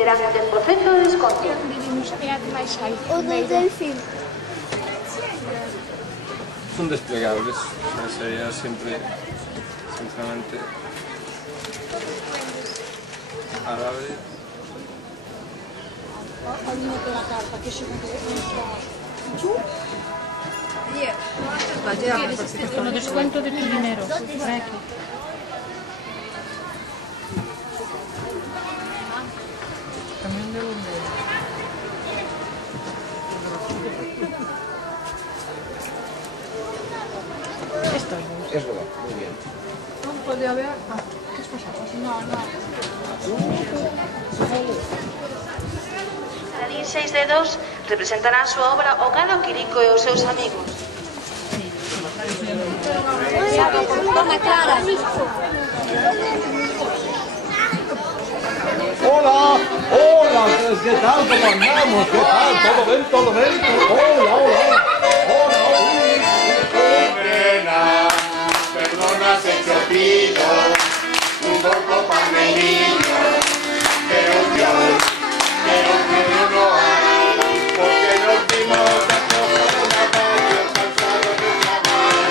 terán un 10% de desconto. O do delfín. Son desplegables, sería siempre, sinceramente, agradable. Con el descuento de tu dinero. También de bombero. Esto Es verdad, muy bien. no puede haber. ¿Qué es pasado? No. Para día 6 de 2 representarán a súa obra O Galo Quirico e os seus amigos. Toma cara. Hola, hola, ¿qué tal? ¿Cómo andamos? ¿Qué tal? ¿Todo bien? ¿Todo bien? Hola, hola. Morena, perdona si te pido un poco para mi niño, pero yo no hay, porque nos dimos a todos una barrio cansado de trabajar,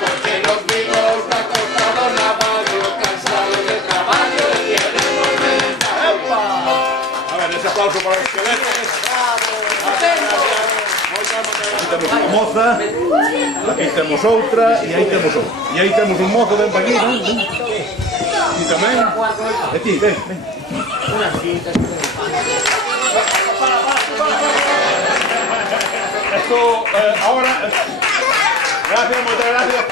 porque nos vimos acostados en la barrio cansado de trabajo y queremos regresar. ¡Epa! A ver, ese aplauso para los esqueletos. Aquí temos unha moza, aquí temos outra e aí temos outra. E aí temos un mozo, ven para aquí. E tamén. E ti, ven. Esto, ahora... Gracias, muchas gracias.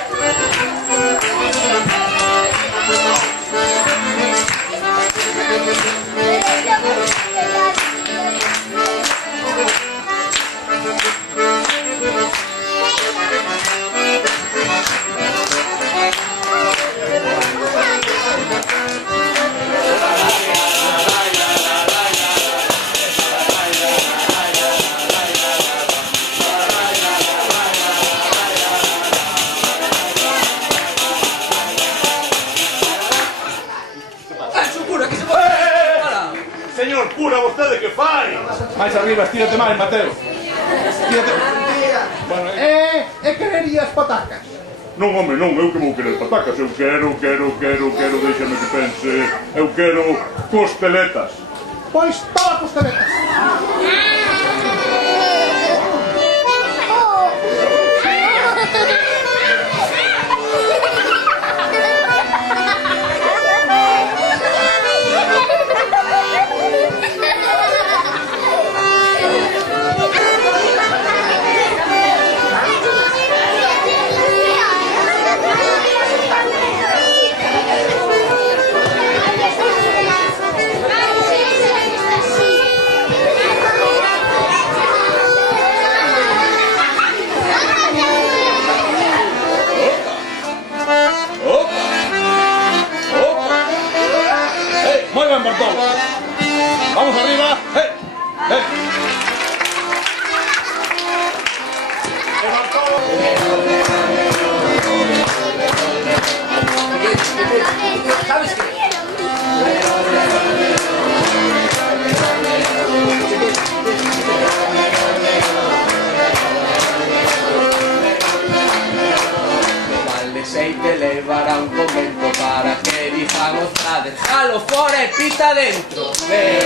Señor cura, vostede que fai? Mais arriba, estírate máis, Mateo. Estírate. Bueno, E quererías patacas? non, home, non, eu que vou querer patacas. Eu quero, deixame que pense. Eu quero costeletas. Pois toma costeletas. Vamos arriba. ¿Sabes qué? Sei te levará un convento para que elijan otra vez. ¡Jalo, fora e pita dentro! ¿Qué?